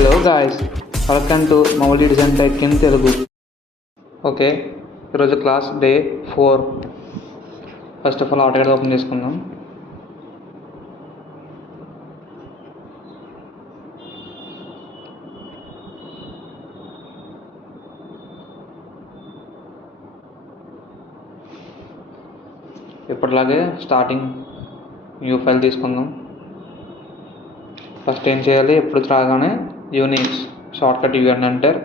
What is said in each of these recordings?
Hello guys, welcome to Mouli design tech in Telugu. Okay, ఈరోజు class day 4. First of all AutoCAD open చేసుకుందాం. ఇప్పటిలాగే starting new file తీసుకుందాం. ఫస్ట్ ఏం చేయాలి, ఎప్పుడు రాగానే units shortcut UN enter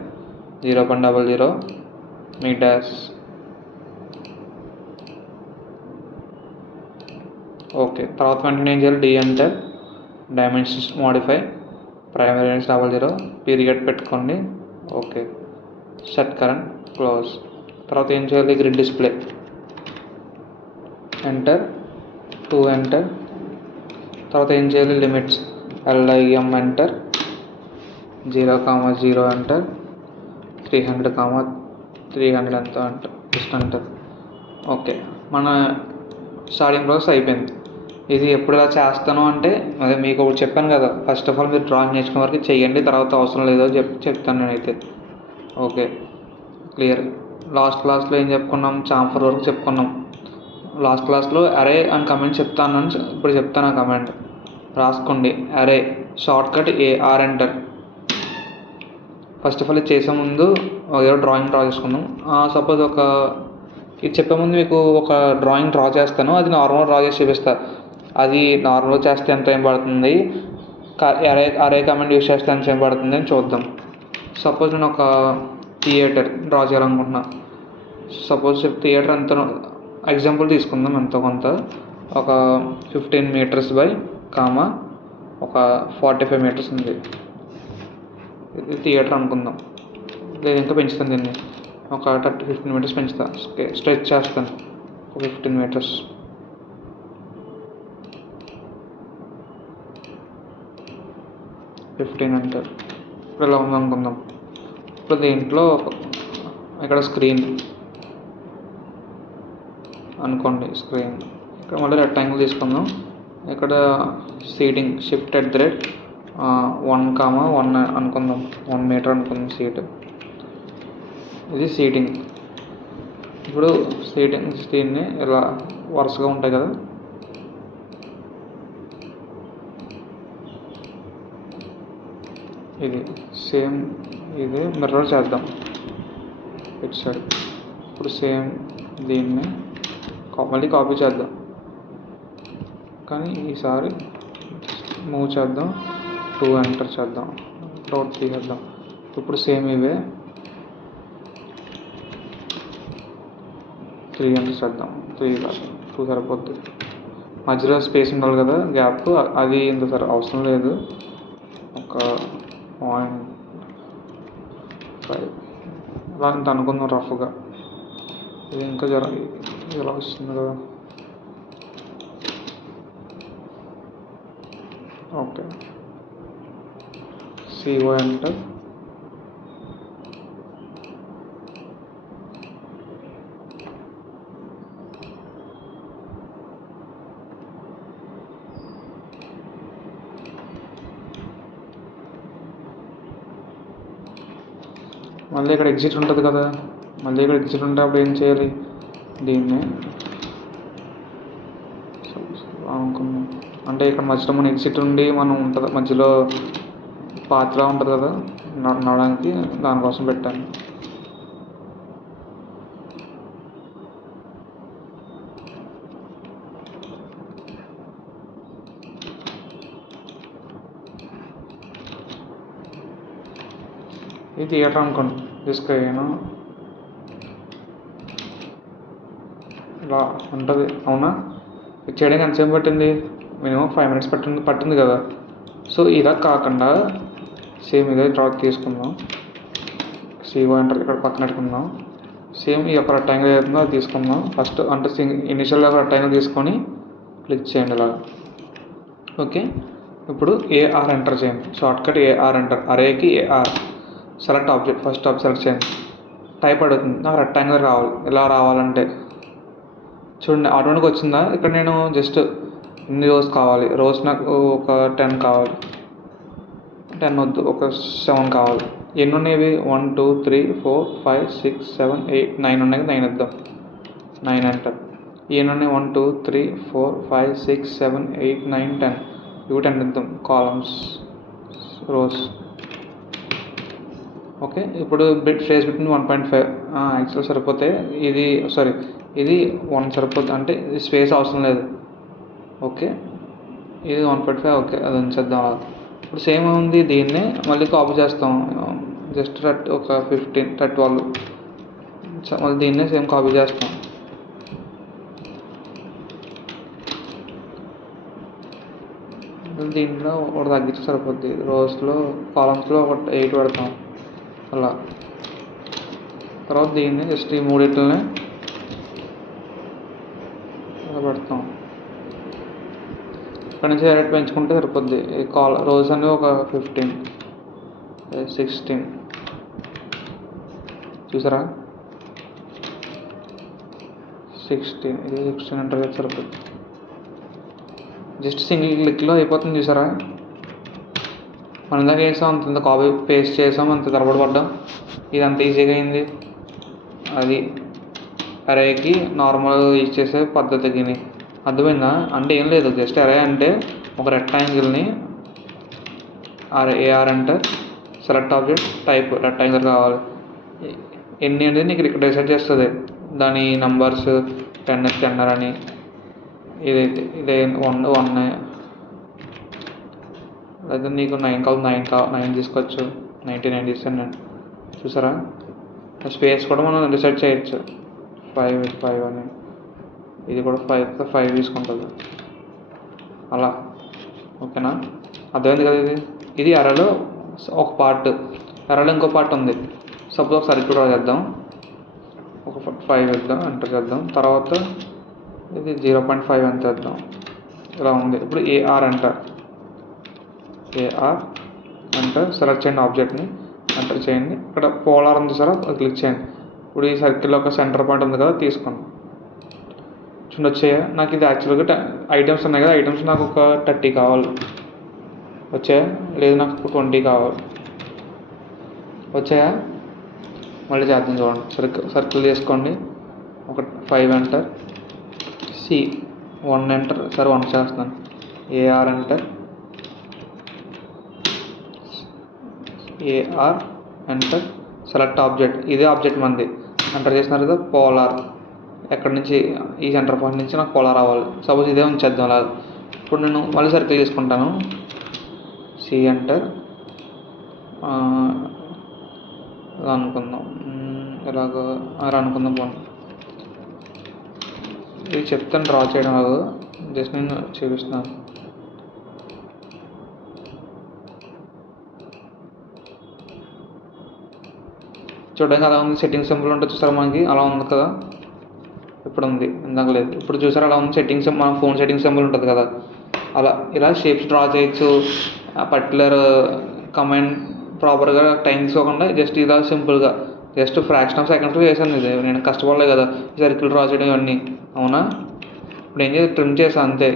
0.00 metres. Okay, తర్వాత వెంటనే ఏం చేయాలి, D enter dimensions modify primary 00 period పెట్టుకోండి. Okay, set current close. తర్వాత ఏం చేయాలి, గ్రిడ్ డిస్ప్లే ఎంటర్ 2 ఎంటర్. తర్వాత ఏం చేయాలి, లిమిట్స్ LIM ఎంటర్ 0,0 ఎంటర్ 300,300 ఎంత అంటర్ జస్ట్ ఎంటర్. ఓకే, మన స్టార్టింగ్ ప్రాసెస్ అయిపోయింది. ఇది ఎప్పుడు ఇలా చేస్తాను అంటే, అదే మీకు ఒకటి చెప్పాను కదా, ఫస్ట్ ఆఫ్ ఆల్ మీరు డ్రాయింగ్ నేర్చుకునే వరకు చేయండి, తర్వాత అవసరం లేదో చెప్తాను నేనైతే. Okay, clear. లాస్ట్ క్లాస్లో ఏం చెప్పుకున్నాం, చాంఫర్ వరకు చెప్పుకున్నాం. లాస్ట్ క్లాస్లో అరే అని కమెంట్ చెప్తాను, ఇప్పుడు చెప్తాను ఆ కమెంట్ రాసుకోండి. అరే shortcut AR enter. First of all ఇది చేసే ముందు ఏదో డ్రాయింగ్ డ్రా చేసుకుందాం. సపోజ్ ఇది చెప్పే ముందు మీకు ఒక డ్రాయింగ్ డ్రా చేస్తాను, అది నార్మల్ డ్రా చేసి చూపిస్తాను. అది నార్మల్ చేస్తే ఎంత టైం పడుతుంది, అరే కమెంట్ యూస్ చేస్తే ఎంత టైం పడుతుంది అని చూద్దాం. సపోజ్ నేను ఒక థియేటర్ డ్రా చేయాలనుకుంటున్నా. సపోజ్ థియేటర్ ఎంత ఎగ్జాంపుల్ తీసుకుందాం, ఎంతో కొంత ఒక 15 మీటర్స్ బై ఒక 45 మీటర్స్ ఉంది. ఇది థియేటర్ అనుకుందాం. నేను ఇంకా పెంచుతాను, దీన్ని ఒక 15 మీటర్స్ పెంచుతాను. స్ట్రెచ్ చేస్తాను ఒక 15 మీటర్స్. అంటారు. ఇప్పుడు ఇలా ఉందనుకుందాం. ఇప్పుడు దీంట్లో ఇక్కడ స్క్రీన్ అనుకోండి, స్క్రీన్ ఇక్కడ మళ్ళీ రెక్టాంగిల్ తీసుకుందాం. ఇక్కడ సీటింగ్ షిఫ్ట్ @ 1,1 అనుకుందాం, 1 మీటర్ అనుకుందాం సీట్. ఇది సీటింగ్. ఇప్పుడు దీన్ని ఇలా వరుసగా ఉంటాయి కదా, ఇది సేమ్ ఇది మిర్రర్ చేద్దాం ఇటు సైడ్. ఇప్పుడు సేమ్ దీన్ని మళ్ళీ కాపీ చేద్దాం, కానీ ఈసారి మూవ్ చేద్దాం, 2 ఎంటర్ చేద్దాం, డౌట్ తీసేద్దాం. ఇప్పుడు సేమ్ ఇవే 3 ఎంటర్ చేద్దాం. 2 సరిపోద్ది. మధ్యలో స్పేస్ ఉండాలి కదా, గ్యాప్, అది ఇంత అవసరం లేదు. ఒక 0.5 అలా ఇంత అనుకుందాం రఫ్గా. ఇది ఇంకా ఇలా వస్తుంది కదా. Okay, CO enter. మళ్ళీ ఇక్కడ ఎగ్జిట్ ఉంటుంది కదా, మళ్ళీ ఇక్కడ ఎగ్జిట్ ఉంటే అప్పుడు ఏం చేయాలి, దీన్ని అనుకున్నాం అంటే ఇక్కడ మధ్యలో మన ఎగ్జిట్ ఉండి మనం ఉంటుంది, మధ్యలో పాత్ర ఉంటుంది కదా నడడానికి, దానికోసం పెట్టాను. ఇది థియేటర్ అనుకోండి, స్క్రీన్ ఇలా ఉంటుంది. అవునా, ఇది చేయడానికి ఎంతసేపు పట్టింది, మినిమం 5 మినిట్స్ పట్టింది కదా. సో ఇలా కాకుండా సేమ్ ఇదే డ్రాట్ తీసుకుందాం, CO ఎంటర్ ఇక్కడ పక్కన పెట్టుకుందాం. సేమ్ ఈ యొక్క రెక్టాంగిల్ ఏదైతుందో అది తీసుకుందాం. ఫస్ట్ అంటే ఇనిషియల్గా రెక్టాంగిల్ తీసుకొని క్లిక్ చేయండి ఇలా. ఓకే, ఇప్పుడు AR ఎంటర్ చేయండి, షార్ట్కట్ AR ఎంటర్. అరేకి AR select object, first select చేయండి. టైప్ అడుగుతుంది, నాకు రెక్టాంగిల్ రావాలి. ఎలా రావాలంటే చూడండి, ఆటోమేటిక్గా వచ్చిందా. ఇక్కడ నేను జస్ట్ ఎన్ని రోస్ కావాలి, రోస్ నాకు ఒక 10 కావాలి. 10 వద్దు, ఒక 7 కావాలి. ఎన్ని ఉన్నాయి? 1 2 3 4 5 6 7 8 9 ఉన్నాయి. 9 వద్దాం. 9 ఎంటర్. ఎన్ని ఉన్నాయి? 1 2 3 4 5 6 7 8 9 10. ఇవి 10 ఇద్దాం. Columns, rows. ఓకే, ఇప్పుడు ఫేస్ బిట్వీన్ 1.5 యాక్చువల్ సరిపోతే ఇది ఇది 1 సరిపోతుంది, అంటే ఇది స్పేస్ అవసరం లేదు. ఓకే, ఇది 1.5. ఓకే, అది ఉంచేద్దాం అలా. ఇప్పుడు సేమ్ ఉంది, దీన్నే మళ్ళీ కాపీ చేస్తాం. జస్ట్ ఒక 15 12 మళ్ళీ దీన్నే సేమ్ కాపీ చేస్తాం. దీంట్లో ఒకటి తగ్గించి సరిపోద్ది. రోస్లో, కాలమ్స్లో ఒక 8 పెడతాం అలా. తర్వాత దీన్ని జస్ట్ ఈ మూడిట్లనే అలా పెడతాం. ఇక్కడ నుంచి డైరెక్ట్ పెంచుకుంటే సరిపోద్ది. రోస్ అనేవి ఒక 15 16 చూసారా? 16 ఇది 16 ఎంటర్ చేస్తే సరిపోద్ది. జస్ట్ సింగిల్ క్లిక్లో అయిపోతుంది. చూసారా? మనం ఇందాక వేసాం, అంత కాపీ పేస్ట్ చేసాం, అంత తరబడి పడ్డాం. ఇది అంత ఈజీగా అయింది. అది అరేకి నార్మల్ యూజ్ చేసే పద్ధతికి అర్థమైందా? అంటే ఏం లేదు, జస్ట్ అరే అంటే ఒక రెక్టాంగిల్ని ఏఆర్ అంటే సెలెక్ట్ ఆబ్జెక్ట్ టైప్ రెక్టాంగిల్ కావాలి. ఎన్ని అనేది నీకు ఇక్కడ డిసైడ్ చేస్తుంది. దాని నంబర్స్ 10 అని, ఇదే 1 లేదా నీకు 9 కావాలి, 9 తీసుకోవచ్చు. 99 తీస్తాను. చూసారా? స్పేస్ కూడా మనం డిసైడ్ చేయొచ్చు. 5 అని, ఇది కూడా 5 తీసుకుంటుంది అలా. ఓకేనా? అర్థమైంది కదా? ఇది అరలో ఒక పార్ట్. అరలో ఇంకో పార్ట్ ఉంది. సపోజ్ ఒక సర్కిల్ డ్రా చేద్దాం. ఒక 5 వేద్దాం, ఎంటర్ చేద్దాం. తర్వాత ఇది 0.5 ఎంత వేద్దాం. ఇలా ఉంది. ఇప్పుడు ఏఆర్ ఎంటర్ సెలెక్ట్ చేయండి. ఆబ్జెక్ట్ని ఎంటర్ చేయండి. ఇక్కడ పోలార్ ఉంది సార్, అది క్లిక్ చేయండి. ఇప్పుడు ఈ సర్కిల్లో ఒక సెంటర్ పాయింట్ ఉంది కదా, తీసుకోండి. చూడండి వచ్చాయా? నాకు ఇది యాక్చువల్గా ఐటమ్స్ ఉన్నాయి కదా, ఐటమ్స్ నాకు ఒక 30 కావాలి. వచ్చాయా? లేదు, నాకు 20 కావాలి. వచ్చాయా? మళ్ళీ చేద్దాం. చూడండి, సర్కిల్ తీసుకోండి. ఒక 5 ఎంటర్. C 1 enter. సరే 1 చేస్తున్నాను. AR enter select object. ఇదే ఆబ్జెక్ట్ మంది. ఎంటర్ చేసినారు కదా, పోలార్. ఎక్కడి నుంచి? ఈ సెంటర్ పాయింట్ నుంచి నాకు పోలార్ రావాలి. సపోజ్ ఇదే ఉంచేద్దాం అలా. ఇప్పుడు నేను మళ్ళీ సర్కిల్ తీసుకుంటాను. C enter. ఇలా అనుకుందాం. అలా అనుకుందాం. పోండి, ఇది చెప్తాను డ్రా చేయడం కాదు, జస్ట్ నేను చూపిస్తున్నాను. చూడడానికి అలా ఉంది. సెట్టింగ్ సింబల్ ఉంటుంది చూసారా మనకి, అలా ఉంది కదా. ఇప్పుడు ఉంది, ఇందాక లేదు. ఇప్పుడు చూసారా అలా ఉంది. సెట్టింగ్స్, మన ఫోన్ సెట్టింగ్ సింబల్ ఉంటుంది కదా, అలా. ఇలా షేప్స్ డ్రా చేయొచ్చు. పర్టికులర్ కమాండ్ ప్రాపర్గా టైం తీసుకోకుండా జస్ట్ ఇలా సింపుల్గా జస్ట్ ఫ్రాక్షన్ ఆఫ్ సెకండ్స్లో చేశాను. ఇది నేను కష్టపడలేదు కదా సర్కిల్ డ్రా చేయడం ఇవన్నీ. అవునా? ఇప్పుడు ఏం చేసి ట్రిమ్ చేశాను అంతే,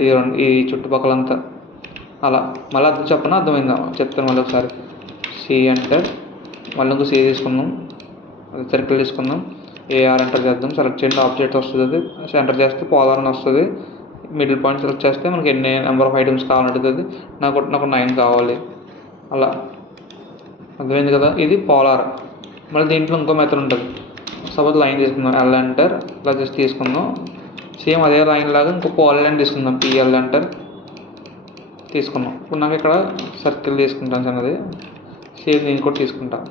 ఈ చుట్టుపక్కలంతా అలా. మళ్ళీ అర్థం చెప్పనా? అర్థమైందా? చెప్తాను మళ్ళీ ఒకసారి. C enter. మళ్ళీ ఇంకో సి తీసుకుందాం, సర్కిల్ తీసుకుందాం. ఏఆర్ ఎంటర్ చేద్దాం. సెలెక్ట్ చేయండి. ఆబ్జెక్ట్ వస్తుంది, అది ఎంటర్ చేస్తే పోలార్ అని వస్తుంది. మిడిల్ పాయింట్ సెలెక్ట్ చేస్తే మనకి ఎన్ని నెంబర్ ఆఫ్ ఐటమ్స్ కావాలంటుంది. నాకు 9 కావాలి అలా. అర్థమైంది కదా? ఇది పోలార్. మళ్ళీ దీంట్లో ఇంకో మెథడ్ ఉంటుంది. సపోజ్ లైన్ తీసుకుందాం. L enter. ఇలా జస్ట్ తీసుకుందాం. సేమ్ అదే లైన్ లాగా ఇంకో పోలార్ లైన్ తీసుకుందాం. పిఎల్ ఎంటర్ తీసుకున్నాం. ఇప్పుడు నాకు ఇక్కడ సర్కిల్ తీసుకుంటాను చిన్నది. సేమ్ దీన్ని కూడా తీసుకుంటాను.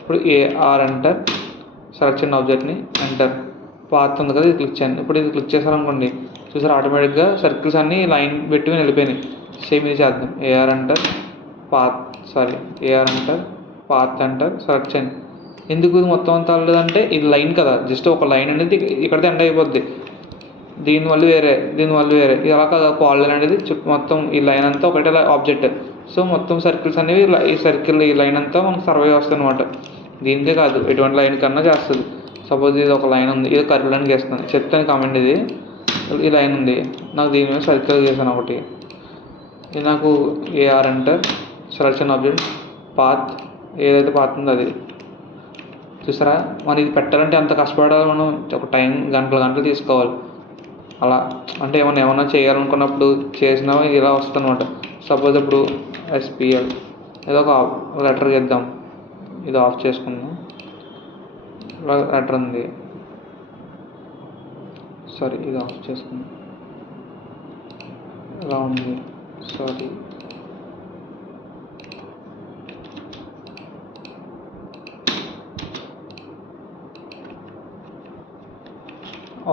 ఇప్పుడు ఏఆర్ ఎంటర్. సెలెక్ట్ చేయండి ఆబ్జెక్ట్ని, ఎంటర్. పాత్ ఉంది కదా, ఇది క్లిక్ చేయండి. ఇప్పుడు ఇది క్లిక్ చేశారనుకోండి, చూసారు ఆటోమేటిక్గా సర్కిల్స్ అన్నీ లైన్ పెట్టి వెళ్ళిపోయినాయి. సేమ్ ఇది చేద్దాం. AR enter path enter select చేయండి. ఎందుకు ఇది మొత్తం అంతా లేదంటే ఇది లైన్ కదా, జస్ట్ ఒక లైన్ అనేది ఇక్కడితో ఎండ్ అయిపోద్ది. దీనివల్ల వేరే ఇది అలా కదా. పాలిలైన్ అనేది మొత్తం ఈ లైన్ అంతా ఒకటే ఆబ్జెక్ట్. సో మొత్తం సర్కిల్స్ అనేవి ఈ సర్కిల్ ఈ లైన్ అంతా మనకు సర్వే వస్తుంది అనమాట. దీనికే కాదు, ఎటువంటి లైన్ కన్నా చేస్తుంది. సపోజ్ ఇది ఒక లైన్ ఉంది, ఇది కర్వ్ లైన్ చేస్తాను. చెప్తాను కామెంట్. ఇది ఈ లైన్ ఉంది, నాకు దీని మీద సర్కిల్ చేశాను ఒకటి. ఇది నాకు ఏఆర్ ఎంటర్ సెలెక్ట్ చేయని ఆబ్జెక్ట్ పాత్, ఏదైతే పాత్ ఉందో అది. చూసారా, మనం ఇది పెట్టాలంటే ఎంత కష్టపడాలి, మనం ఒక టైం గంటలు తీసుకోవాలి. అలా అంటే ఏమన్నా చేయాలనుకున్నప్పుడు చేసినా ఇది ఇలా వస్తుంది అనమాట. సపోజ్ ఇప్పుడు SPL ఏదో ఒక లెటర్ చేద్దాం, ఇది ఆఫ్ చేసుకుందాం. ఇలా లెటర్ ఉంది, సారీ ఇది ఆఫ్ చేసుకుందాం. ఇలా ఉంది, సారీ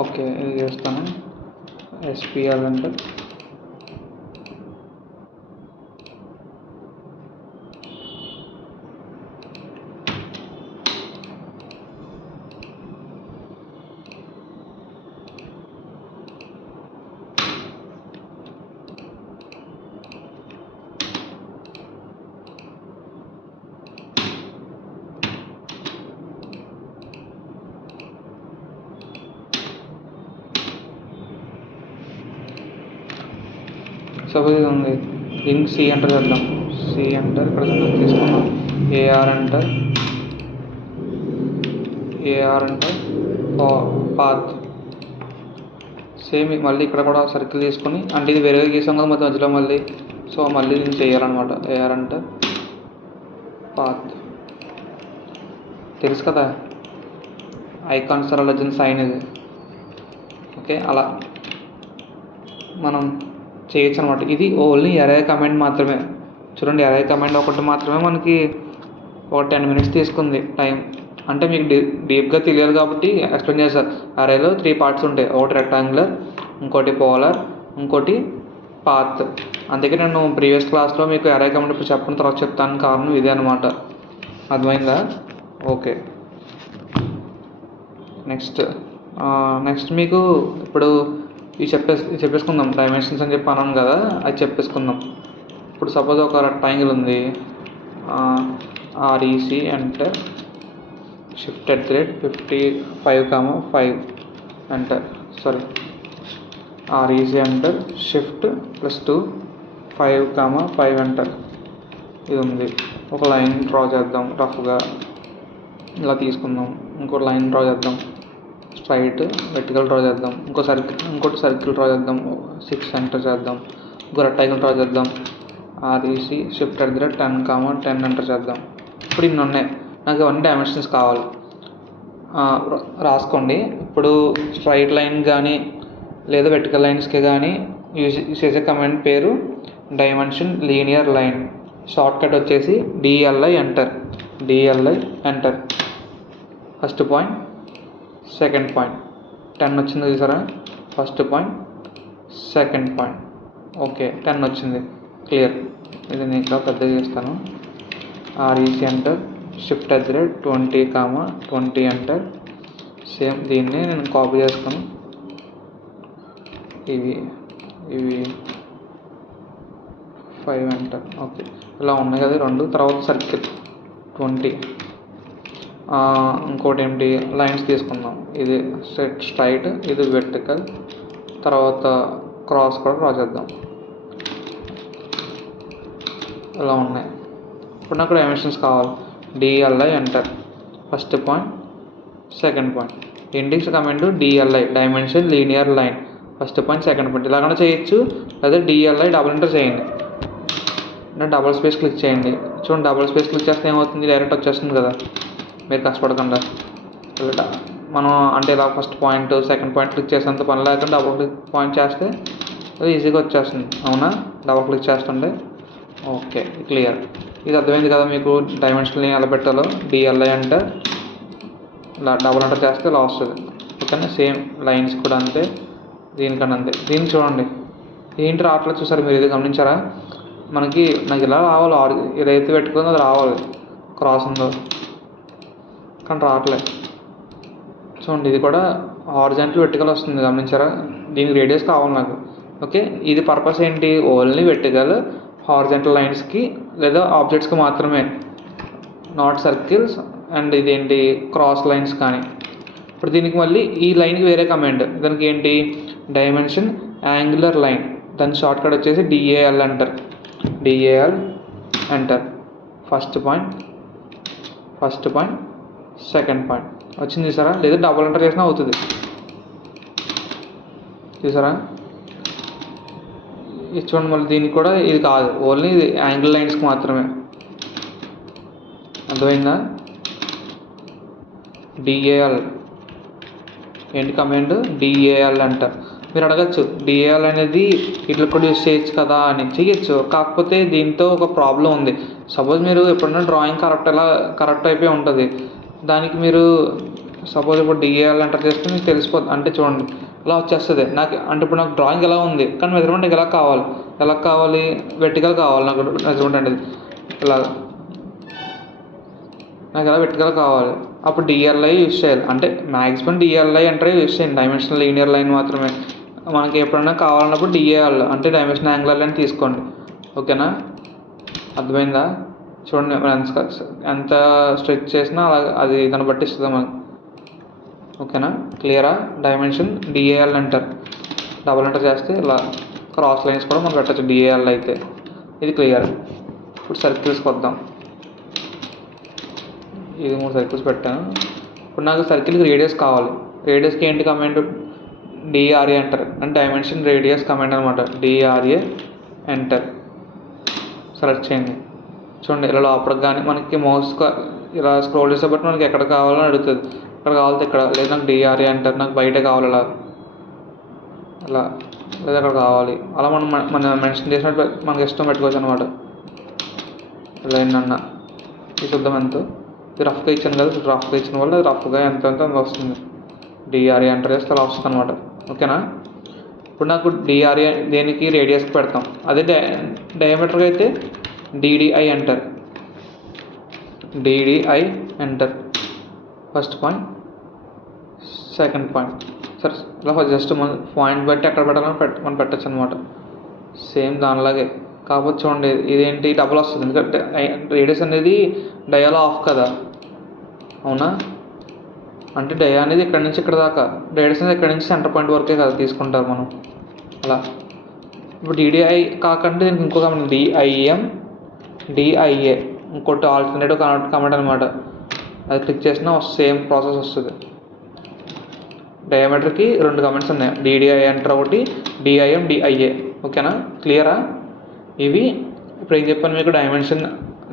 ఓకే ఇది చేస్తాను. SPL అంటే సపోజ్ ఇది ఉంది, దీనికి C ఎంటర్ చేద్దాం. C ఎంటర్ ఇక్కడ తీసుకున్నాం. AR enter path. సేమ్ మళ్ళీ ఇక్కడ కూడా సర్కిల్ తీసుకొని, అంటే ఇది వేరేగా గీసాం కదా మధ్యలో మళ్ళీ, సో మళ్ళీ దీన్ని చేయాలన్నమాట. AR enter path. తెలుసు కదా ఐకాన్ సరళజన్ సైన్ ఇది. ఓకే, అలా మనం చేయొచ్చు అనమాట. ఇది ఓన్లీ అరే కమాండ్ మాత్రమే. చూడండి, అరే కమాండ్ ఒకటి మాత్రమే మనకి ఒక 10 minutes తీసుకుంది టైం. అంటే మీకు డీప్గా తెలియాలి కాబట్టి ఎక్స్ప్లెయిన్ చేశారు. అరేలో 3 parts ఉంటాయి, ఒకటి రెక్టాంగులర్, ఇంకోటి పోలార్, ఇంకోటి పాత్. అందుకే నేను ప్రీవియస్ క్లాస్లో మీకు అరే కమాండ్ ఇప్పుడు చెప్పిన తర్వాత చెప్తాను, కారణం ఇదే అనమాట. అర్థమైందా? ఓకే, నెక్స్ట్ మీకు ఇప్పుడు ఇవి చెప్పేసుకుందాం. డైమెన్షన్స్ అని చెప్పి అన్నాను కదా, అది చెప్పేసుకుందాం. ఇప్పుడు సపోజ్ ఒక రెక్టాంగిల్ ఉంది, REC enter shift @ 55,5 enter, sorry REC enter shift +2 5,5 enter. ఇది ఉంది. ఒక లైన్ డ్రా చేద్దాం రఫ్గా, ఇలా తీసుకుందాం. ఇంకో లైన్ డ్రా చేద్దాం, స్ట్రైట్ వెర్టికల్ డ్రా చేద్దాం. ఇంకోటి సర్కిల్ డ్రా చేద్దాం, 6 ఎంటర్ చేద్దాం. ఇంకో రెక్టాంగిల్ డ్రా చేద్దాం, REC షిఫ్ట్ @ 10,10 ఎంటర్ చేద్దాం. ఇప్పుడు ఇన్ని ఉన్నాయి, నాకు ఇవన్నీ డైమెన్షన్స్ కావాలి. రాసుకోండి. ఇప్పుడు స్ట్రైట్ లైన్ కానీ లేదా వెర్టికల్ లైన్స్కి కానీ యూజ్ చేసే కమాండ్ పేరు dimension linear line. Short cut వచ్చేసి DLI enter. First point, second point, 10 వచ్చింది చూసారా, first point, second point. Okay, 10 వచ్చింది, క్లియర్. ఇది నేను ఇంకా పెద్దగా చేస్తాను. REC enter shift @ 20,20 enter. Same దీన్ని నేను కాపీ చేసుకుని ఇవి 5 ఎంటర్. ఓకే, ఇలా ఉన్నాయి కదా రెండు. తర్వాత సర్కిల్ 20. ఇంకోటి ఏంటి, లైన్స్ తీసుకుందాం. ఇది స్ట్రైట్, ఇది వెర్టికల్, తర్వాత క్రాస్ కూడా డ్రా చేద్దాం. ఇలా ఉన్నాయి. ఇప్పుడు నాకు డైమెన్షన్స్ కావాలి. DLI enter first point, second point. Index command DLI dimension linear line first point, second point. ఇలాగనే చేయొచ్చు, లేదా DLI డబుల్ ఎంటర్ చేయండి, అంటే డబుల్ స్పేస్ క్లిక్ చేయండి. చూడండి, డబుల్ స్పేస్ క్లిక్ చేస్తే ఏమవుతుంది, డైరెక్ట్ వచ్చేస్తుంది కదా, మీరు కష్టపడకుండా. మనం అంటే ఇలా first point second point click చేసేంత పని లేకుండా డబుల్ క్లిక్ పాయింట్ చేస్తే అది ఈజీగా వచ్చేస్తుంది. అవునా, డబుల్ క్లిక్ చేస్తుంటే. Okay, clear. ఇది అర్థమైంది కదా మీకు, డైమెన్షన్ ఎలా పెట్టాలో. DLI అంటే ఇలా డబుల్ ఎంటర్ చేస్తే ఇలా వస్తుంది. ఓకేనా, సేమ్ లైన్స్ కూడా అంతే, దీనికన్నా అంతే. దీన్ని చూడండి, ఏంటి రావట్లేదు చూసారు మీరు, ఇది గమనించారా? నాకు ఇలా రావాలి, ఏదైతే పెట్టుకుందో అది రావాలి, క్రాస్ ఉందో, కానీ రావట్లేదు. చూడండి, ఇది కూడా హారిజాంటల్ వెర్టికల్ వస్తుంది, గమనించారా? దీనికి రేడియస్ కావాలి నాకు. ఓకే, ఇది పర్పస్ ఏంటి, ఓన్లీ వెర్టికల్ హారిజాంటల్ లైన్స్కి లేదా ఆబ్జెక్ట్స్కి మాత్రమే, నాట్ సర్కిల్స్ అండ్ ఇదేంటి క్రాస్ లైన్స్ కానీ. ఇప్పుడు దీనికి మళ్ళీ ఈ లైన్కి వేరే కమాండ్, దానికి ఏంటి, డైమెన్షన్ యాంగులర్ లైన్, దాని షార్ట్ కట్ వచ్చేసి DAL అంటారు. DAL enter. First point, second point వచ్చింది చూసారా? లేదా డబుల్ ఎంటర్ చేసినా అవుతుంది చూసారా? ఇది చూడండి. మళ్ళీ దీనికి కూడా ఇది కాదు, ఓన్లీ ఇది యాంగిల్ లైన్స్కి మాత్రమే. అర్థమైందా? డిఏఎల్ ఏంటి కమాండ్? డిఏఎల్ అంట. మీరు అడగచ్చు డిఏఎల్ అనేది ఇట్లా కూడా యూస్ చేయొచ్చు కదా అని. చేయొచ్చు, కాకపోతే దీంతో ఒక ప్రాబ్లం ఉంది. సపోజ్ మీరు ఎప్పుడన్నా డ్రాయింగ్ కరెక్ట్ అయిపోయి ఉంటుంది, దానికి మీరు సపోజ్ ఇప్పుడు డిఏఎల్ ఎంటర్ చేస్తే మీకు తెలిసిపోతుంది. అంటే చూడండి ఇలా వచ్చేస్తుంది నాకు. అంటే ఇప్పుడు నాకు డ్రాయింగ్ ఎలా ఉంది, కానీ మెజర్మెంట్ ఎలా కావాలి? వెర్టికల్ కావాలి నాకు మెజర్మెంట్ అనేది. నాకు ఎలా వెర్టికల్ కావాలి, అప్పుడు డిఎల్ఐ యూస్ చేయాలి. అంటే మ్యాక్సిమం డిఎల్ఐ అంటే యూస్ చేయండి. డైమెన్షనల్ లీనియర్ లైన్ మాత్రమే మనకి ఎప్పుడైనా కావాలన్నప్పుడు డిఏఎల్ అంటే డైమెన్షన్ యాంగులర్ లైన్ తీసుకోండి. ఓకేనా? అర్థమైందా? చూడండి ఎంత స్ట్రెచ్ చేసినా అలా అది దాన్ని బట్టి ఇస్తుంది మనకి. ఓకేనా? క్లియరా? Dimension DAL enter. Double enter చేస్తే ఇలా క్రాస్ లైన్స్ కూడా మనం పెట్టచ్చు డిఏఎల్ అయితే. ఇది క్లియర్. ఇప్పుడు సర్కిల్స్కి వద్దాం. ఇది 3 సర్కిల్స్ పెట్టాను. ఇప్పుడు నాకు సర్కిల్కి రేడియస్ కావాలి. రేడియస్కి ఏంటి కమాండ్? DRA enter. అంటే డైమెన్షన్ రేడియస్ కమాండ్ అనమాట. DRA enter. సెలెక్ట్ చేయండి. చూడండి ఇలా లోపలికి కానీ మనకి మౌస్ ఇలా స్క్రోల్ చేసే బట్టి మనకి ఎక్కడ కావాలని అడుగుతుంది. ఇక్కడ కావాలితే ఇక్కడ, లేదా నాకు డిఆర్ఏ ఎంటర్. నాకు బయట కావాలి ఇలా లేదా అక్కడ కావాలి. అలా మనం మెన్షన్ చేసినట్టు మనకి ఇష్టం పెట్టుకోవచ్చు అనమాట. ఇలా ఏంటన్నా ఇది చూద్దాం ఎంతో. ఇది రఫ్గా ఇచ్చాను కదా, రఫ్గా ఇచ్చిన వల్ల రఫ్గా ఎంత వస్తుంది. డిఆర్ఏ ఎంటర్ చేస్తే అలా వస్తుంది అనమాట. ఓకేనా? ఇప్పుడు నాకు డిఆర్ఏ దేనికి రేడియస్కి పెడతాం. అదే డయామీటర్కి అయితే DDI enter. DDI enter. First point, second point. సరే ఇలా జస్ట్ మన పాయింట్ బట్టి ఎక్కడ పెట్టాలని మనం పెట్టచ్చు అనమాట. సేమ్ దానిలాగే. కాకపోతే చూడండి ఇదేంటి డబుల్ వస్తుంది, ఎందుకంటే రేడియస్ అనేది డయాలో ఆఫ్ కదా. అవునా? అంటే డయా అనేది ఇక్కడ నుంచి ఇక్కడ దాకా, రేడియస్ అనేది ఇక్కడ నుంచి సెంటర్ పాయింట్ వరకే కదా తీసుకుంటారు మనం అలా. ఇప్పుడు డిడిఐ కాకుండా దీనికి ఇంకొక డిఐఎం, డిఐఏ ఇంకోటి ఆల్టర్నేటివ్ కమాండ్ అనమాట. అది క్లిక్ చేసినా సేమ్ ప్రాసెస్ వస్తుంది. డయామీటర్కి 2 కమాండ్స్ ఉన్నాయి. డిడిఐ ఎంటర్ ఒకటి, డిఐఎం, డిఐఏ. ఓకేనా? క్లియరా? ఇవి ఇప్పుడు ఏం చెప్పాను మీకు? డైమెన్షన్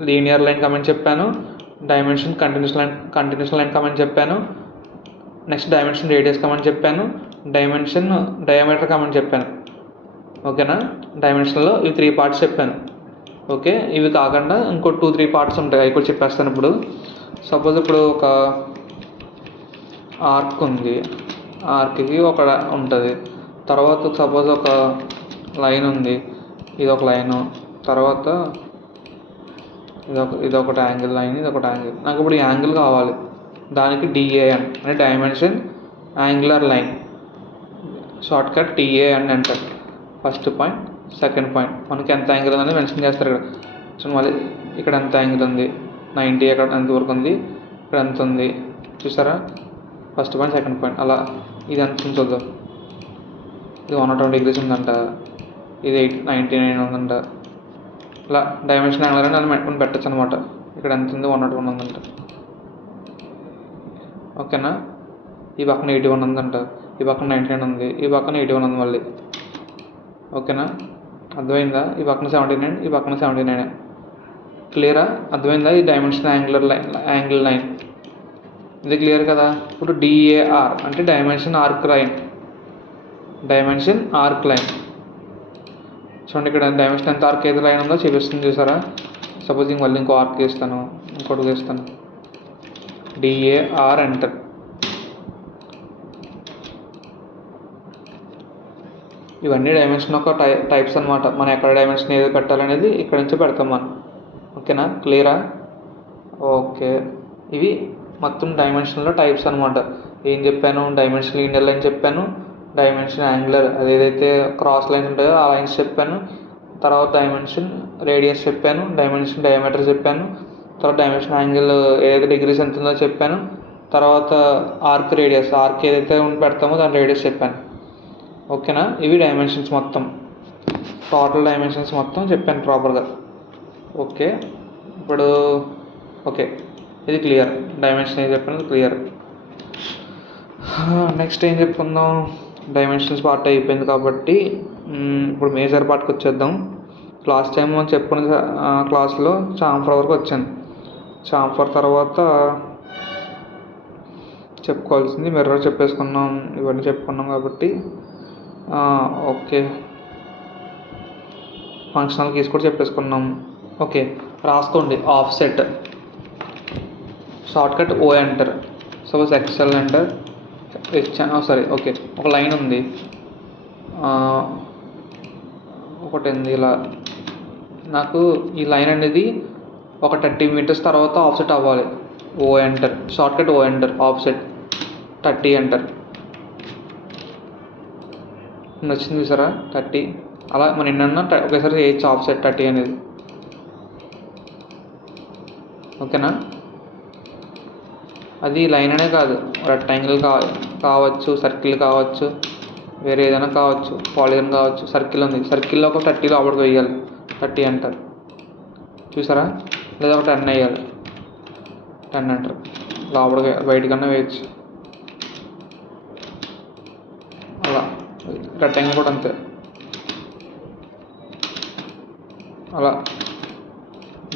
లీనియర్ లైన్ కమాండ్ చెప్పాను, డైమెన్షన్ కంటిన్యూస్ లైన్ కమాండ్ చెప్పాను, నెక్స్ట్ డైమెన్షన్ రేడియస్ కమాండ్ చెప్పాను, డైమెన్షన్ డయామీటర్ కమాండ్ చెప్పాను. ఓకేనా? డైమెన్షన్లో ఇవి 3 పార్ట్స్ చెప్పాను. ఓకే, ఇవి కాకుండా ఇంకో 2-3 పార్ట్స్ ఉంటాయి, అవి కూడా చెప్పేస్తాను ఇప్పుడు. సపోజ్ ఇప్పుడు ఒక ఆర్క్ ఉంది, ఆర్క్కి ఒక ఉంటుంది. తర్వాత సపోజ్ ఒక లైన్ ఉంది, ఇది ఒక లైను. తర్వాత ఇదొకటి యాంగిల్ లైన్, ఇదొకటి యాంగిల్. నాకు ఇప్పుడు ఈ యాంగిల్ కావాలి, దానికి డిఏఎన్ అంటే dimension angular line. Shortcut TAN enter. First point, second point. మనకి ఎంత యాంగిల్ ఉందని మెన్షన్ చేస్తారు ఇక్కడ. సో మళ్ళీ ఇక్కడ ఎంత యాంగిల్ ఉంది, 90 ఎక్కడ ఎంతవరకు ఉంది, ఇక్కడ ఎంత ఉంది చూసారా? First point, second point. అలా ఇది ఎంత చూద్దాం. ఇది 120 degrees ఉందంట, ఇది 99 ఉందంట. ఇలా డైమెన్షన్ యాంగులర్ అని మనం పెట్టచ్చు అనమాట. ఇక్కడ ఎంత ఉంది, 101 ఉందంట. ఓకేనా? ఈ పక్కన 81 ఉందంట, ఈ పక్కన 99 ఉంది, ఈ పక్కన 81 ఉంది మళ్ళీ. ఓకేనా? అర్థమైందా? ఈ పక్కన 79, ఈ పక్కన 79. క్లియరా? అర్థమైందా? ఈ డైమెన్షన్ యాంగిల్ లైన్ ఇది క్లియర్ కదా? ఇప్పుడు డిఏఆర్ అంటే dimension arc line. Dimension arc line చూడండి, ఇక్కడ డైమెన్షన్ ఎంత ఆర్క్ ఏది లైన్ ఉందో చూపిస్తుంది చూసారా? సపోజ్ మళ్ళీ ఇంకో ఆర్క్ వేస్తాను, ఇంకోటి వేస్తాను. DAR enter. ఇవన్నీ డైమెన్షన్ ఒక టైప్స్ అనమాట. మనం ఎక్కడ డైమెన్షన్ ఏది పెట్టాలనేది ఇక్కడ నుంచి పెడతాం మనం. ఓకేనా? క్లియరా? ఓకే, ఇవి మొత్తం డైమెన్షన్లో టైప్స్ అనమాట. ఏం చెప్పాను? డైమెన్షన్ లీనియర్ లైన్ చెప్పాను, డైమెన్షన్ యాంగులర్ అదేదైతే క్రాస్ లైన్స్ ఉంటాయో ఆ లైన్స్ చెప్పాను, తర్వాత డైమెన్షన్ రేడియస్ చెప్పాను, డైమెన్షన్ డయామీటర్ చెప్పాను, తర్వాత డైమెన్షన్ యాంగిల్ ఏదైతే డిగ్రీస్ ఎంత ఉందో చెప్పాను, తర్వాత ఆర్క్ రేడియస్, ఆర్క్ ఏదైతే పెడతామో దాని రేడియస్ చెప్పాను. ఓకేనా? ఇవి డైమెన్షన్స్ మొత్తం, టోటల్ డైమెన్షన్స్ మొత్తం చెప్పాను ప్రాపర్గా. ఓకే. ఇప్పుడు ఓకే. ఇది క్లియర్. డైమెన్షన్ ఏం చెప్పాను క్లియర్. నెక్స్ట్ ఏం చెప్పుకుందాం. డైమెన్షన్స్ పార్ట్ అయిపోయింది కాబట్టి ఇప్పుడు మేజర్ పార్ట్కి వచ్చేద్దాం. లాస్ట్ టైం మనం చెప్పుకున్న క్లాస్లో చాంఫర్ వరకు వచ్చాను. చాంఫర్ తర్వాత చెప్పుకోవాల్సింది మిర్రర్ చెప్పేసుకున్నాం, ఇవన్నీ చెప్పుకున్నాం కాబట్టి ఓకే. ఫంక్షనల్ కీస్ కూడా చెప్పేసుకున్నాం. ఓకే, రాసుకోండి. Offset shortcut O enter. Suppose XL enter sorry okay. ఒక లైన్ ఉంది, ఒకటి ఉంది ఇలా. నాకు ఈ లైన్ అనేది ఒక 30 మీటర్స్ తర్వాత ఆఫ్సెట్ అవ్వాలి. ఓ enter, shortcut O enter, offset 30 enter. నచ్చింది చూసారా 30. అలా మన ఎన్నన్నా ఒకేసారి చేయొచ్చు ఆఫ్సెట్ 30 అనేది. ఓకేనా. అది లైన్ అనే కాదు, రెక్టాంగిల్ కావచ్చు, సర్కిల్ కావచ్చు, వేరే ఏదైనా కావచ్చు, పాలిగన్ కావచ్చు. సర్కిల్ ఉంది, సర్కిల్లో ఒక 30 లోపలికి వేయాలి, 30 ఎంటర్. చూసారా, లేదా ఒక 10 వేయాలి, 10 ఎంటర్. లోపలికి బయటకన్నా వేయచ్చు. అలా రెక్టాంగిల్ కూడా అంతే. అలా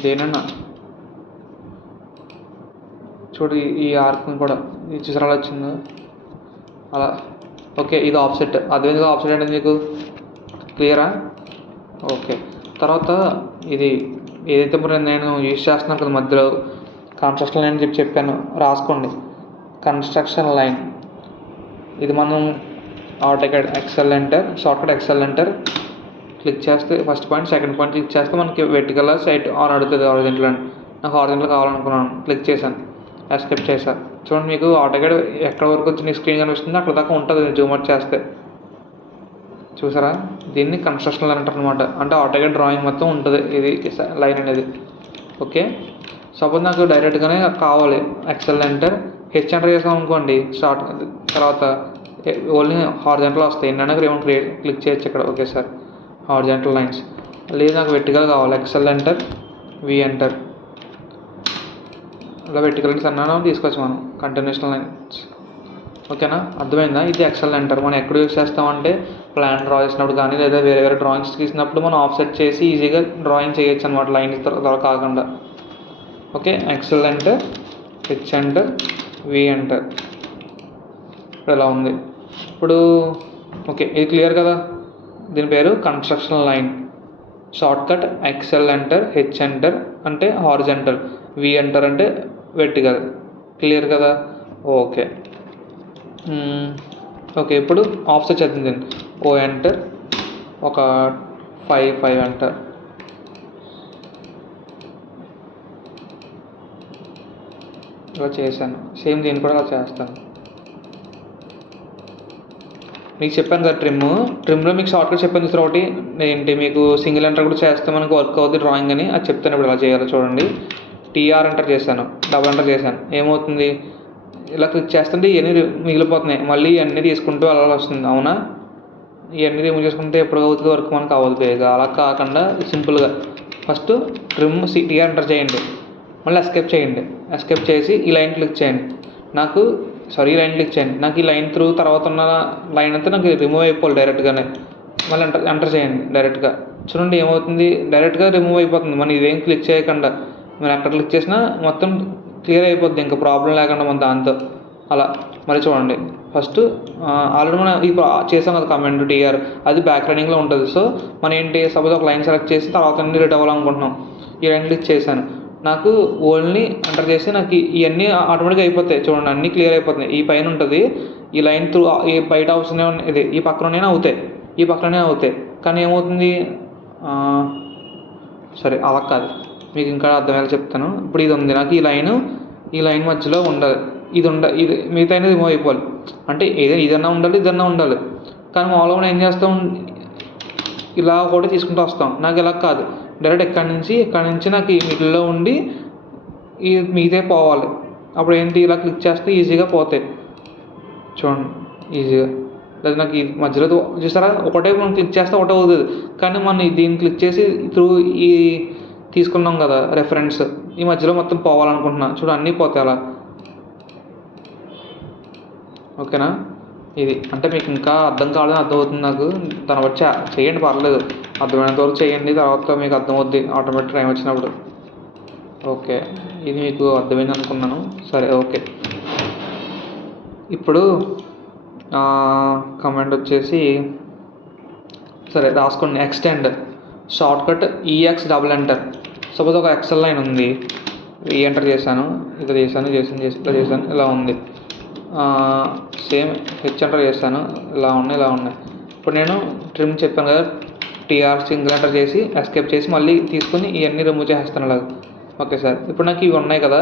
దేనన్నా చూడు, ఈ ఆర్క్ని కూడా ఈ చూసారా అలా వచ్చిందో అలా. ఓకే, ఇది ఆఫ్సెట్. అదేవిధంగా ఆఫ్సెట్ అంటే మీకు క్లియరా. ఓకే. తర్వాత ఇది ఏదైతే ఇప్పుడు నేను యూజ్ చేస్తున్నాను కదా మధ్యలో కన్స్ట్రక్షన్ లైన్ అని చెప్పాను, రాసుకోండి. కన్స్ట్రక్షన్ లైన్ ఇది మనం AutoCAD XL enter, shortcut XL enter click చేస్తే first point, second point click చేస్తే మనకి వెర్టికల్ సైట్ ఆన్ అడుగుతుంది. హారిజాంటల్ అని నాకు హారిజాంటల్ కావాలనుకున్నాను, క్లిక్ చేశాను, ఎస్కేప్ చేశాను. చూడండి, మీకు ఆటోకాడ్ ఎక్కడ వరకు వచ్చి నీ స్క్రీన్ కనిపిస్తుంది అక్కడ దాకా ఉంటుంది. జూమ్ అవుట్ చేస్తే చూసారా, దీన్ని కన్స్ట్రక్షన్ లైన్ అంటారు అనమాట. అంటే ఆటోకాడ్ డ్రాయింగ్ మొత్తం ఉంటుంది ఇది లైన్ అనేది. ఓకే. సపోజ్ నాకు డైరెక్ట్గానే కావాలి ఎక్సెల్ ఎంటర్, హెచ్ ఎంటర్ చేసాం అనుకోండి, స్టార్ట్ తర్వాత ఓన్లీ హారిజాంటల్ వస్తాయి. ఎన్నైనా క్లిక్ చేయొచ్చు ఇక్కడ. Okay sir, horizontal lines. లేదు నాకు వెర్టికల్ కావాలి, ఎక్సెల్ ఎంటర్, వి ఎంటర్. ఇలా వెర్టికల్ లైన్స్ అన్నా తీసుకోవచ్చు మనం, కంటిన్యూషన్ లైన్స్. ఓకేనా, అర్థమైందా. ఇది ఎక్సెల్ ఎంటర్ మనం ఎక్కడ యూజ్ చేస్తామంటే ప్లాన్ డ్రా చేసినప్పుడు కానీ, లేదా వేరే వేరే డ్రాయింగ్స్ తీసినప్పుడు మనం ఆఫ్సెట్ చేసి ఈజీగా డ్రాయింగ్ చేయొచ్చు అనమాట, లైన్ ద్వారా కాకుండా. Okay, XL enter, H enter, V enter. ఇప్పుడు ఇలా ఉంది. ఇప్పుడు ఓకే, ఇది క్లియర్ కదా. దీని పేరు construction line. Shortcut XL enter, H enter అంటే హారిజాంటల్, వి ఎంటర్ అంటే వెర్టికల్. క్లియర్ కదా. ఓకే. ఓకే, ఇప్పుడు ఆఫ్సెట్ చేద్దాం. ఓ ఎంటర్, ఒక 5 ఎంటర్. ఇలా చేశాను. సేమ్ దీన్ని కూడా అలా చేస్తాను. మీకు చెప్పాను కదా ట్రిమ్లో మీకు షార్ట్కట్ చెప్పాను సార్. ఒకటి ఏంటి, మీకు సింగిల్ ఎంటర్ కూడా చేస్తే మనకు వర్క్ అవుతుంది డ్రాయింగ్ అని, అది చెప్తాను. ఇప్పుడు ఎలా చేయాలో చూడండి. టీఆర్ ఎంటర్ చేశాను, డబుల్ ఎంటర్ చేశాను. ఏమవుతుంది, ఇలా క్లిక్ చేస్తుంటే ఇవన్నీ మిగిలిపోతున్నాయి. మళ్ళీ ఇవన్నీ తీసుకుంటూ అలా వస్తుంది. అవునా, ఇవన్నీ రిమూవ్ చేసుకుంటే ఎప్పుడు అవుతుంది వర్క్ మనకు అవ్వదు బేగా. అలా కాకుండా సింపుల్గా ఫస్ట్ ట్రిమ్ టీఆర్ ఎంటర్ చేయండి, మళ్ళీ ఎస్కేప్ చేయండి. ఎస్కేప్ చేసి ఈ లైన్ క్లిక్ చేయండి. ఈ లైన్ క్లిక్ చేయండి. నాకు ఈ లైన్ త్రూ తర్వాత ఉన్న లైన్ అంతా నాకు రిమూవ్ అయిపోవాలి డైరెక్ట్గానే. మళ్ళీ ఎంటర్ చేయండి డైరెక్ట్గా. చూడండి ఏమవుతుంది, డైరెక్ట్గా రిమూవ్ అయిపోతుంది. మనం ఇదేం క్లిక్ చేయకుండా మనం ఎక్కడ క్లిక్ చేసినా మొత్తం క్లియర్ అయిపోద్ది, ఇంకా ప్రాబ్లం లేకుండా మన దాంతో. అలా మరి చూడండి, ఫస్ట్ ఆల్రెడీ మనం చేసాం కదా కమాండ్ టీఆర్, అది బ్యాక్ రన్నింగ్లో ఉంటుంది. సో మనం ఏంటి, సపోజ్ ఒక లైన్ సెలెక్ట్ చేసి తర్వాత అన్ని రీడ్ అవ్వాలనుకుంటున్నాం. ఈ లైన్ క్లిక్ చేశాను, నాకు ఓన్లీ ఎంటర్ చేసి నాకు ఇవన్నీ ఆటోమేటిక్గా అయిపోతాయి. చూడండి, అన్నీ క్లియర్ అయిపోతున్నాయి. ఈ పైన ఉంటుంది ఈ లైన్ త్రూ, ఈ బయట అవసరం ఇది ఈ పక్కనే అవుతాయి, ఈ పక్కనే అవుతాయి. కానీ ఏమవుతుంది, సరే అలా కాదు, మీకు ఇంకా అర్థమయ్యేలా చెప్తాను. ఇప్పుడు ఇది ఉంది, నాకు ఈ లైన్ మధ్యలో ఉండాలి. ఇది మిగతా అనేది రిమూవ్ అయిపోవాలి. అంటే ఇదన్నా ఉండాలి. కానీ మామూలుగా మనం ఏం చేస్తాం, ఇలా కూడా తీసుకుంటూ వస్తాం. నాకు ఇలా కాదు, డైరెక్ట్ ఇక్కడ నుంచి నాకు ఈ మిడిల్లో ఉండి ఈ మిగతా పోవాలి. అప్పుడు ఏంటి, ఇలా క్లిక్ చేస్తే ఈజీగా పోతాయి. చూడండి ఈజీగా. లేదా నాకు ఈ మధ్యలో చూసారా, ఒకటే మనం క్లిక్ చేస్తే ఒకటే అవుతుంది. కానీ మనం దీన్ని క్లిక్ చేసి త్రూ ఈ తీసుకున్నాం కదా రెఫరెన్స్, ఈ మధ్యలో మొత్తం పోవాలనుకుంటున్నా చూడు, అన్నీ పోతాయి అలా. ఓకేనా, ఇది అంటే మీకు ఇంకా అర్థం కావాలని అర్థమవుతుంది నాకు. దాన్ని బట్టి చేయండి, పర్లేదు, అర్థమైనంత వరకు చేయండి, తర్వాత మీకు అర్థమవుద్ది ఆటోమేటిక్ టైం వచ్చినప్పుడు. ఓకే, ఇది మీకు అర్థమైంది అనుకున్నాను. సరే, ఓకే. ఇప్పుడు కమాండ్ వచ్చేసి సరే రాసుకోండి. Extend short cut EX double enter. Suppose ఒక ఎక్సెల్ లైన్ ఉంది, ఈ ఎంటర్ చేశాను, ఇది చేశాను, ఇలా చేశాను, ఇలా ఉంది. సేమ్ హెచ్ ఎంటర్ చేశాను, ఇలా ఉన్నాయి. ఇప్పుడు నేను ట్రిమ్ చెప్పాను కదా, టీఆర్ సింగిల్ ఎంటర్ చేసి ఎస్కేప్ చేసి మళ్ళీ తీసుకుని ఇవన్నీ రిమూవ్ చేసేస్తాను అలాగ. ఓకే సార్, ఇప్పుడు నాకు ఇవి ఉన్నాయి కదా,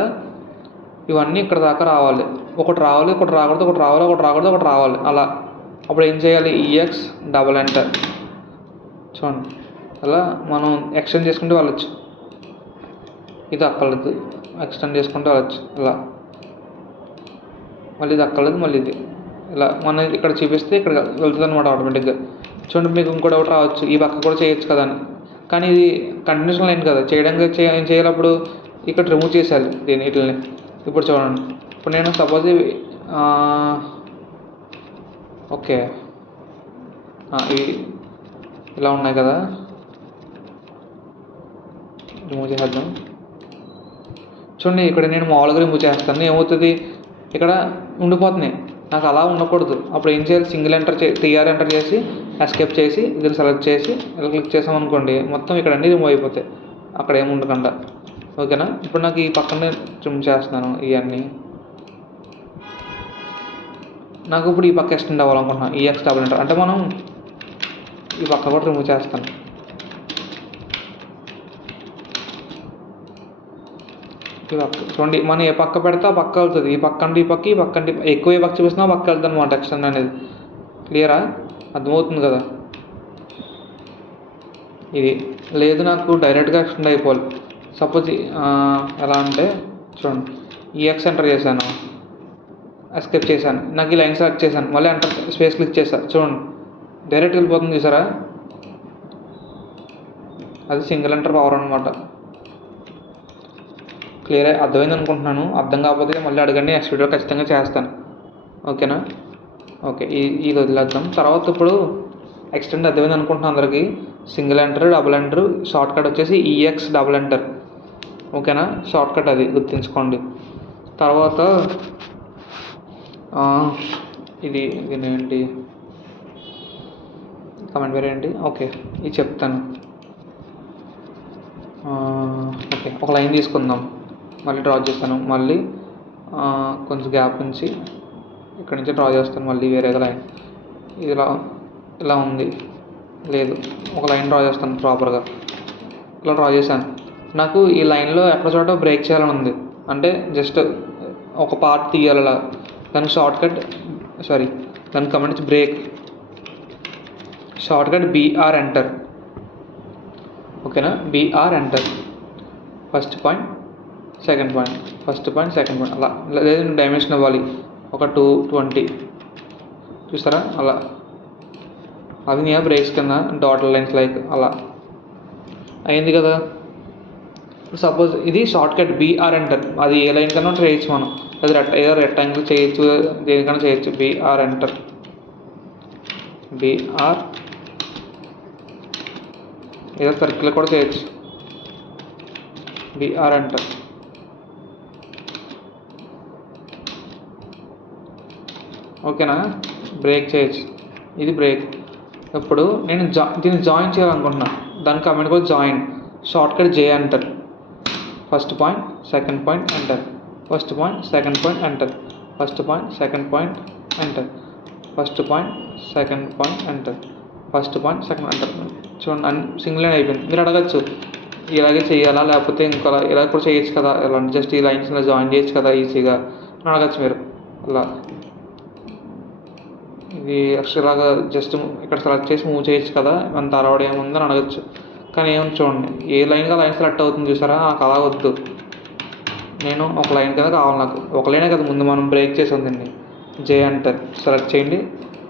ఇవన్నీ ఇక్కడ దాకా రావాలి. ఒకటి రావాలి, ఒకటి రాకూడదు, ఒకటి రావాలి, ఒకటి రాకూడదు, ఒకటి రావాలి అలా. అప్పుడు ఏం చేయాలి, ఈఎక్స్ డబల్ ఎంటర్. చూడండి, అలా మనం ఎక్స్టెండ్ చేసుకుంటూ వెళ్ళచ్చు. ఇది అక్కర్లేదు, ఎక్స్టెండ్ చేసుకుంటూ వెళ్ళచ్చు ఇలా. మళ్ళీ ఇది అక్కర్లేదు, మళ్ళీ ఇది ఇలా. మనం ఇక్కడ చూపిస్తే ఇక్కడ వెళ్తుంది అనమాట ఆటోమేటిక్గా. చూడండి, మీకు ఇంకోటి ఒకటి రావచ్చు, ఈ పక్క కూడా చేయొచ్చు కదా అని. కానీ ఇది కంటిన్యూషన్ లైన్ కదా, చేయడానికి ఏం చేయాలప్పుడు ఇక్కడ రిమూవ్ చేసేయాలి వీటిని. ఇప్పుడు చూడండి, ఇప్పుడు నేను సపోజ్ ఓకే, ఇవి ఇలా ఉన్నాయి కదా, రిమూవ్ చేసేద్దాం. చూడండి, ఇక్కడ నేను మామూలుగా రిమూవ్ చేస్తాను, ఏమవుతుంది ఇక్కడ ఉండిపోతున్నాయి. నాకు అలా ఉండకూడదు. అప్పుడు ఏం చేయాలి, సింగిల్ ఎంటర్ టీఆర్ ఎంటర్ చేసి ఎస్కేప్ చేసి దీన్ని సెలెక్ట్ చేసి ఇలా క్లిక్ చేసాం అనుకోండి, మొత్తం ఇక్కడ అన్నీ రిమూవ్ అయిపోతాయి, అక్కడ ఏమి ఉండకుండా. ఓకేనా, ఇప్పుడు నాకు ఈ పక్కనే ట్రిమ్ చేస్తున్నాను ఇవన్నీ. నాకు ఇప్పుడు ఈ పక్క ఎక్స్టెండ్ అవ్వాలనుకుంటున్నాను, ఈఎక్స్ డబుల్ ఎంటర్ అంటే మనం ఈ పక్క కూడా రిమూవ్ చేస్తాను. ఈ పక్క చూడండి, మనం ఏ పక్క పెడితే ఆ పక్క వెళ్తుంది. ఈ పక్క అంటే ఈ పక్క, ఈ పక్క అంటే ఎక్కువ ఏ పక్క చూపిస్తున్నా పక్క వెళ్తుంది అనమాట ఎక్స్టెండ్ అనేది. క్లియరా, అర్థమవుతుంది కదా. ఇది లేదు, నాకు డైరెక్ట్గా ఎక్స్టెండ్ అయిపోవాలి. సపోజ్ ఎలా అంటే చూడండి, ఈఎక్స్ ఎంటర్ చేశాను, ఎస్కేప్ చేశాను, నాకు ఈ లైన్ సెలెక్ట్ చేశాను, మళ్ళీ ఎంటర్ స్పేస్ క్లిక్ చేశాను, చూడండి డైరెక్ట్ వెళ్ళిపోతుంది చూసారా. అది సింగిల్ ఎంటర్ పవర్ అనమాట. క్లియర్ అర్థమైంది అనుకుంటున్నాను. అర్థం కాకపోతే మళ్ళీ అడగండి, నెక్స్ట్ వీడియో ఖచ్చితంగా చేస్తాను. ఓకేనా, ఓకే, ఇది వదిలేద్దాం. తర్వాత ఇప్పుడు ఎక్స్టెండ్ అర్థమైంది అనుకుంటున్నాను అందరికీ. Single enter, double enter, short cut వచ్చేసి ఈఎక్స్ డబుల్ ఎంటర్. ఓకేనా, షార్ట్ కట్ అది గుర్తుంచుకోండి. తర్వాత ఇది ఏంటి కమెంట్ వేరేంటి, ఓకే ఇది చెప్తాను. ఓకే, ఒక లైన్ తీసుకుందాం, మళ్ళీ డ్రా చేస్తాను, మళ్ళీ కొంచెం గ్యాప్ నుంచి ఇక్కడ నుంచి డ్రా చేస్తాను, మళ్ళీ వేరేగా లైన్. ఇది ఇలా ఉంది, లేదు ఒక లైన్ డ్రా చేస్తాను ప్రాపర్గా. ఇలా డ్రా చేశాను. నాకు ఈ లైన్లో ఎక్కడ చోట బ్రేక్ చేయాలని ఉంది, అంటే జస్ట్ ఒక పార్ట్ తీయాలి అలా. దానికి షార్ట్ కట్ దానికి command break, shortcut BR enter. ఓకేనా, BR enter. First point, second point, first point, second point అలా. లేదు డైమెన్షన్ ఇవ్వాలి, ఒక 220 చూస్తారా అలా. అది నీ బ్రేక్స్ కింద డాటర్ లైన్స్ లైక్ అలా అయింది కదా. సపోజ్ ఇది షార్ట్ కట్ బీఆర్ ఎంటర్, అది ఏ లైన్ కన్నా చేయొచ్చు మనం. అది ఏదో రెక్టాంగిల్ చేయొచ్చు, దేనికన్నా చేయొచ్చు. బీఆర్ ఎంటర్, బీఆర్ ఏదో సర్కిల్ కూడా చేయొచ్చు. BR enter. ఓకేనా, బ్రేక్ చేయొచ్చు, ఇది బ్రేక్. ఇప్పుడు నేను దీన్ని జాయిన్ చేయాలనుకుంటున్నా, దాని కమెంట్ కూడా join. Shortcut J enter. First point, second point, enter. First point, second point, enter. First point, second point, enter. First point, second point, enter. First point, second enter. చూడండి, single line అయిపోయింది. మీరు అడగచ్చు, ఇలాగే చేయాలా లేకపోతే ఇంకోలా ఇలా కూడా చేయొచ్చు కదా, ఇలా జస్ట్ ఈ లైన్స్ ఇలా జాయిన్ చేయొచ్చు కదా ఈజీగా అని అడగచ్చు మీరు. అలా ఇది ఎక్స్ట్రాగా జస్ట్ ఇక్కడ సెలెక్ట్ చేసి మూవ్ చేయొచ్చు కదా, అంత అరవడం ఏముందని అడగచ్చు. కానీ ఏమో చూడండి, ఏ లైన్గా లైన్ సెలెక్ట్ అవుతుంది చూసారా, నాకు అలా వద్దు. నేను ఒక లైన్ కింద కావాలి నాకు. ఒక లైనే కదా ముందు మనం బ్రేక్ చేసి ఉందండి. జే ఎంటర్ సెలెక్ట్ చేయండి,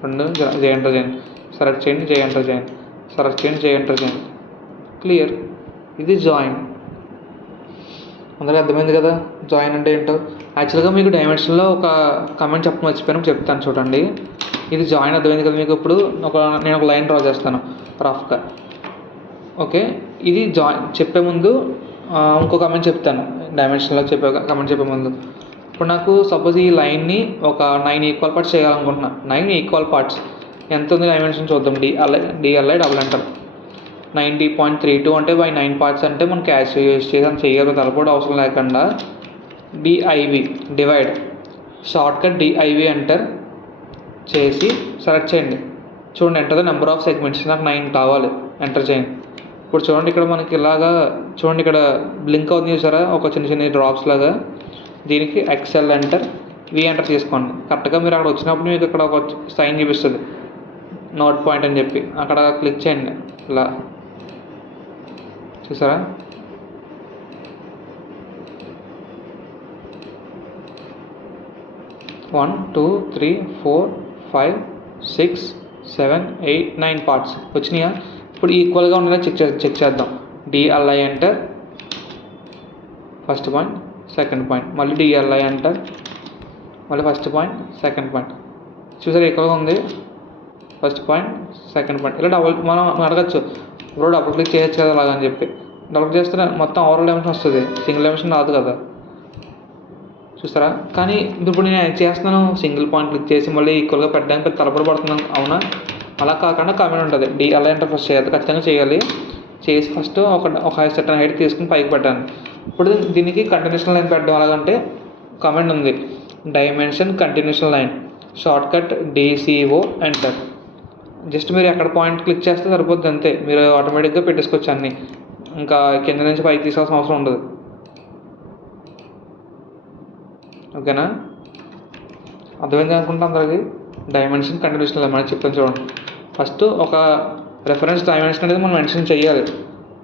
రెండు జే ఎంటర్ చేయండి, సెలెక్ట్ చేయండి, జే ఎంటర్ చేయండి, సెలెక్ట్ చేయండి, జే ఎంటర్ చేయండి. క్లియర్, ఇది జాయిన్. అందరికీ అర్థమైంది కదా జాయిన్ అంటే ఏంటో. యాక్చువల్గా మీకు డైమెన్షన్లో ఒక కమెంట్ చెప్పడం మర్చిపోయాను, చెప్తాను చూడండి. ఇది జాయిన్ అర్థమైంది కదా మీకు. ఇప్పుడు నేను ఒక లైన్ డ్రా చేస్తాను రఫ్గా. ఓకే, ఇది చెప్పే ముందు ఇంకో కమెంట్ చెప్తాను. డైమెన్షన్లో కమెంట్ చెప్పే ముందు ఇప్పుడు నాకు సపోజ్ ఈ లైన్ని ఒక 9 ఈక్వల్ పార్ట్స్ చేయాలనుకుంటున్నా. 9 ఈక్వల్ పార్ట్స్ ఎంత ఉంది డైమెన్షన్ చూద్దాం. డిఎల్ఐ డబుల్ ఎంటర్ 90.32 అంటే బై 9 పార్ట్స్ అంటే మనం క్యాష్ యూజ్ చేసి అని చేయాలి, తలపోవడం అవసరం లేకుండా. DIV divide short cut DIV enter చేసి సెలెక్ట్ చేయండి. చూడండి enter the number of segments, నాకు 9 కావాలి, ఎంటర్ చేయండి. ఇప్పుడు చూడండి ఇక్కడ మనకి ఇలాగా చూడండి, ఇక్కడ బ్లింక్ అవుతుంది చూసారా, ఒక చిన్న డ్రాప్స్ లాగా. దీనికి ఎక్సెల్ ఎంటర్ వి ఎంటర్ చేసుకోండి. కరెక్ట్గా మీరు అక్కడ వచ్చినప్పుడు మీకు ఇక్కడ ఒక సైన్ చూపిస్తుంది, నోట్ పాయింట్ అని చెప్పి. అక్కడ క్లిక్ చేయండి. ఇలా చూసారా, వన్ 2 3 4 5 6 7 8 9 పార్ట్స్ వచ్చినాయా. ఇప్పుడు ఈక్వల్గా ఉండేలా చెక్ చేద్దాం. DLI enter first point second point, మళ్ళీ డిఎల్ఐ ఎంటర్ మళ్ళీ ఫస్ట్ పాయింట్ సెకండ్ పాయింట్. చూసారా ఈక్వల్గా ఉంది, ఫస్ట్ పాయింట్ సెకండ్ పాయింట్. ఇలా మనం అడగచ్చు, ఇప్పుడు డబుల్ క్లిక్ చేయొచ్చు కదా అలాగని చెప్పి. డబుల్ క్లిక్ చేస్తే మొత్తం ఓవరాల్ డైమెన్షన్ వస్తుంది, సింగిల్ డైమెన్షన్ రాదు కదా. చూస్తారా, కానీ ఇప్పుడు నేను చేస్తున్నాను సింగిల్ పాయింట్ క్లిక్ చేసి మళ్ళీ ఈక్వల్గా పెట్టడానికి తలపడి పడుతున్నాను, అవునా? అలా కాకుండా కామెంట్ ఉంటుంది. డిఎల్ఐ ఎంటర్ ఫస్ట్ చేయాలి, ఖచ్చితంగా చేయాలి. చేసి ఫస్ట్ ఒక సర్టన్ హైట్ తీసుకుని పైకి పెట్టాను. ఇప్పుడు దీనికి కంటిన్యూషన్ లైన్ పెట్టడం ఎలాగంటే కామెంట్ ఉంది, dimension continuation line short cut DCO enter. Just మీరు ఎక్కడ పాయింట్ క్లిక్ చేస్తే సరిపోద్ది అంతే, మీరు ఆటోమేటిక్గా పెట్టేసుకోవచ్చు అన్నీ. ఇంకా కింద నుంచి పైకి తీసుకోవాల్సిన అవసరం ఉండదు. ఓకేనా, అర్థమైంది అనుకుంటా అందరికి. డైమెన్షన్ కంటిన్యూషన్ లైన్ మనం చెప్తాను చూడండి. ఫస్ట్ ఒక రెఫరెన్స్ డైమెన్షన్ అనేది మనం మెన్షన్ చేయాలి.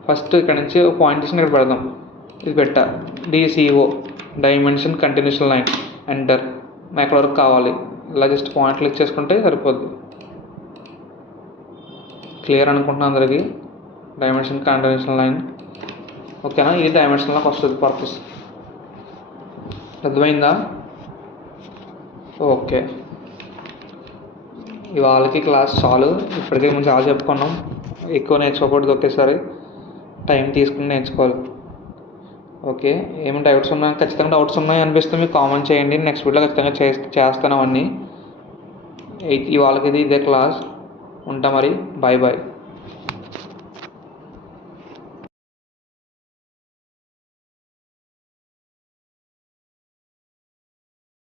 ఫస్ట్ ఇక్కడ నుంచి ఒక పాయింట్ తీసుకుని ఇక్కడ పెడదాం, ఇది పెట్టా DCO dimension continuation line enter. ఎక్కడ వరకు కావాలి ఇలా జస్ట్ పాయింట్ క్లిక్ చేసుకుంటే సరిపోద్ది. క్లియర్ అనుకుంటున్నా అందరికీ డైమెన్షన్ కంటిన్యూషన్ లైన్. ఓకేనా, ఇది డైమెన్షన్లోకి వస్తుంది పర్పస్. అర్థమైందా? ఓకే, ఇవాళకి క్లాస్ చాలు. ఇప్పటికే మనం చాలా చెప్పుకున్నాం, ఎక్కువ నేర్చుకోకూడదు ఒకేసారి, టైం తీసుకుని నేర్చుకోవాలి. ఓకే, ఏమైనా డౌట్స్ ఉన్నా, ఖచ్చితంగా డౌట్స్ ఉన్నాయి అనిపిస్తే మీకు కామెంట్ చేయండి. నెక్స్ట్ వీడియోలో ఖచ్చితంగా చేస్తాను అవన్నీ. ఇవాళకి ఇదే క్లాస్. ఉంటా మరి, బాయ్ బాయ్.